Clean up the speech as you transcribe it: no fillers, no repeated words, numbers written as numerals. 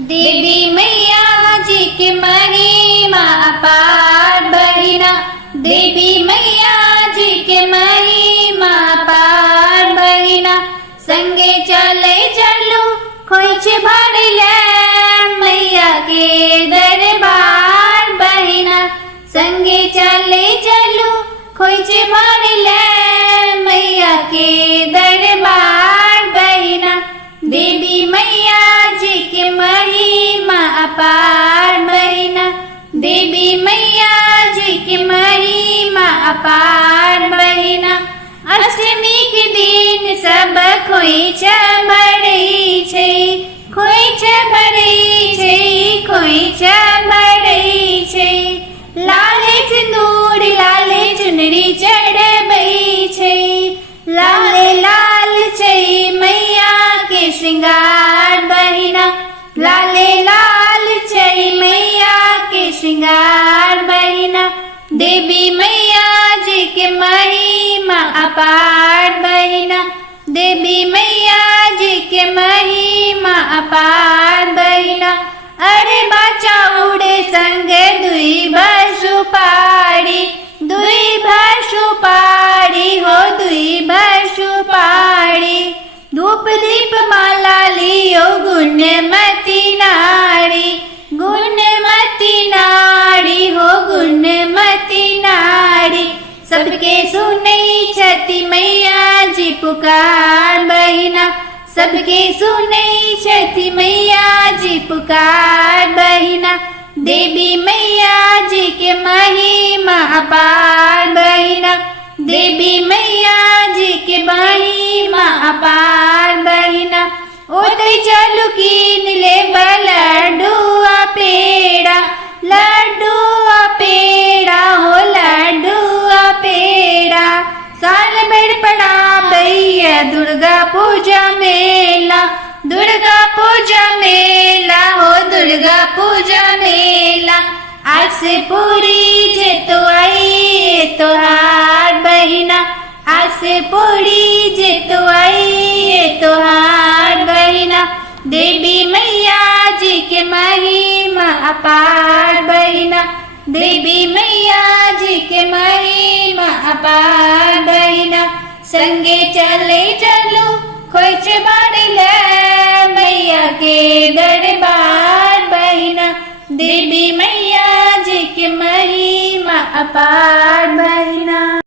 देवी मैया जी की महिमा अपार बहिना, देवी मैया जी के महिमा अपार बहिना। संगे चले चलू खोइच भरले मैया के दरबार बहिना, संगे चले चलू खोइच भरले मैया के दरबार बहिना। देवी मैया जी के महिमा अपार बहिना, देवी मैया जी की महिमा अपार बहिना। अष्टमी के दिन सब खोइच भरै छै, खोइच भरै छै, खोइच भरै छै। लाले सिंदूर लाले चुनरी चढ़बै छै, लाले लाल छै मैया के श्रृंगार बहिना, लाले लाल छै मैया के श्रृंगार बहिना। देवी मैया जी के महिमा अपार बहिना, देवी मैया जी के महिमा अपार बहिना। अरे बच्चा उड़े संग दुई भसु पारी, दुई भसु पारी हो दुई भसु पारी। धूप दीप माला लियो गुणमती नारी, गुणमती नारी हो गुणमती नारी। सबके सुनै छथि मैया जी पुकार बहिना, सबके सुनै छथि मैया जी पुकार बहिना। देवी मैया जी के महिमा अपार बहिना, देवी मैया जी के महिमा अपार बहिना। ओतै चलू कीन लेब लड्डुआ पेड़ा, लड्डुआ पेड़ा हो लड्डुआ पेड़ा। साल भर पड़ाबैया दुर्गा पूजा मेला, दुर्गा पूजा मेला हो दुर्गा पूजा मेला। आज से पूरी जे तो आई तोहार बहिना, आज से पूरी जे तो आई तोहार बहिना। देवी मैया जी के महिमा अपार बहिना, देवी मैया जी के महिमा अपार बहिना। संगे चले चलू खोइच भरले मैया के दरबार बहिना, देवी मैया जी के महिमा अपार बहिना।